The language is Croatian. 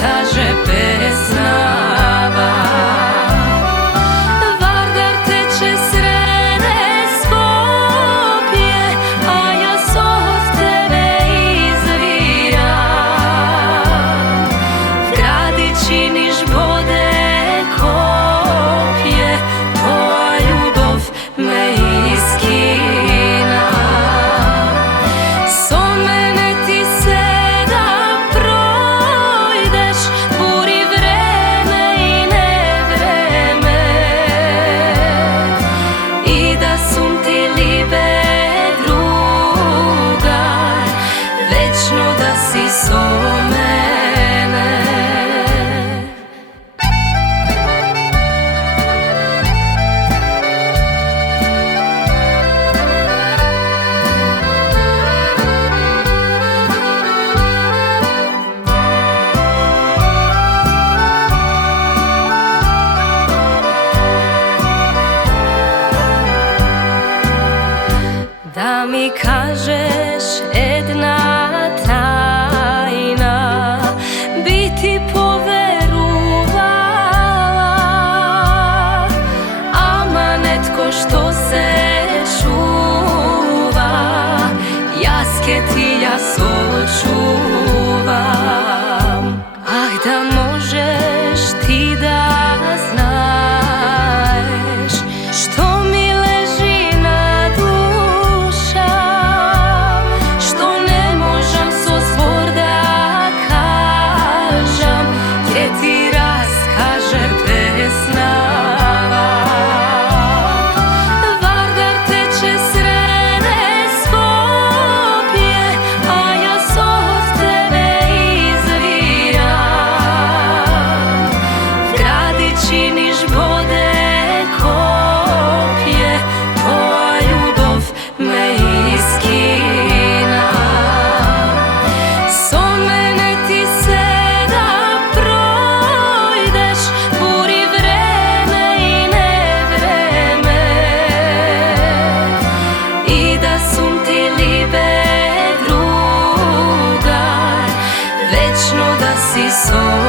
kaže pesnava. Vardar teče srede Skopje, a ja od tebe izviram. V gradi činiš bode kopje, tvoja ljubav me iskina. So mene ti se da projdeš, buri vreme i nevreme, i da sum ti libe drugar, večno da si so mene. Da mi kažeš jedna tajna, bi ti poverovala, ama netko što se čuva, jaske ti ja sočuvam. Ah, da možeš ti da znaš što mi leži na duša, što ne možem so zvor da kažem, gdje ti raskaže pesnava. Vardar teče srede Skopje, a ja od tebe izviram. V gradi činiš bode kopje, tvoja ljubav me iskina. So mene ti se da projdeš, buri vreme i nevreme, i da sum ti libe drugar, večno da si so